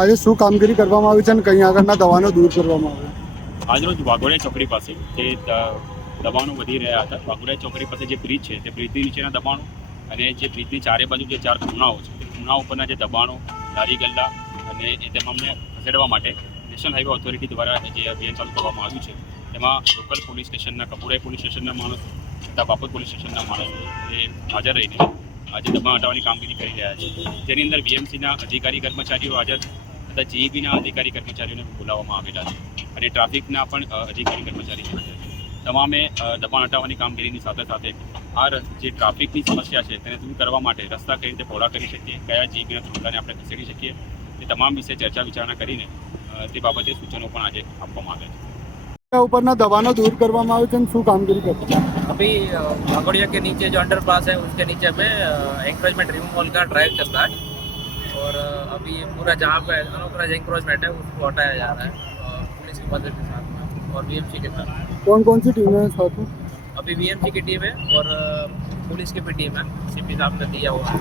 આજે શું કામગીરી કરવામાં આવી છે અને કઈ આગળના દવાનો દૂર કરવામાં આવ્યો? આજરોજ વાઘોડિયા ચોકડી પાસે જે દબાણો વધી રહ્યા હતા, વાઘોડિયા ચોકડી પાસે જે બ્રિજ છે તે બ્રિજની નીચેના દબાણો અને જે બ્રિજની ચારે બાજુ જે 4 ખૂણાઓ છે તે ખૂણા ઉપરના જે દબાણો, લારી ગલ્લા અને એ તમામને ખસેડવા માટે નેશનલ હાઈવે ઓથોરિટી દ્વારા જે અભિયાન ચાલુ કરવામાં આવ્યું છે તેમાં લોકલ પોલીસ સ્ટેશનના, કપુરાઈ પોલીસ સ્ટેશનના માણસો તથા બાપત પોલીસ સ્ટેશનના માણસો એ હાજર રહીને આજે દબાણ હટાવવાની કામગીરી કરી રહ્યા છે, જેની અંદર વીએમસીના અધિકારી કર્મચારીઓ હાજર તથા જીઈબીના અધિકારી કર્મચારીઓને બોલાવવામાં આવેલા છે અને ટ્રાફિકના પણ અધિકારી કર્મચારી છે. તમામે દબાણ હટાવવાની કામગીરીની સાથે સાથે આ જે ટ્રાફિકની સમસ્યા છે તેને દૂર કરવા માટે રસ્તા કઈ રીતે પહોળા કરી શકીએ, કયા જીઈબીના ટુકડાને આપણે ખસેડી શકીએ, તે તમામ વિશે ચર્ચા વિચારણા કરીને તે બાબતે સૂચનો પણ આજે આપવામાં આવ્યા છે. ઉપરના દબાણો દૂર કરવામાં આવે છે અને શું કામગીરી કરશે? अभी भागोड़िया के नीचे जो अंडरपास है उसके नीचे पे एंक्रोचमेंट रिमूवल का ड्राइव चल रहा है और अभी पूरा जहाँ पे अनऑथराइज्ड एंक्रोचमेंट है उसको हटाया जा रहा है पुलिस की मदद के साथ में और बीएमसी के साथ। कौन कौन सी टीमें हैं साथ में? अभी बीएमसी की टीम है और पुलिस की भी टीम है, सीपी साहब ने दिया हुआ है।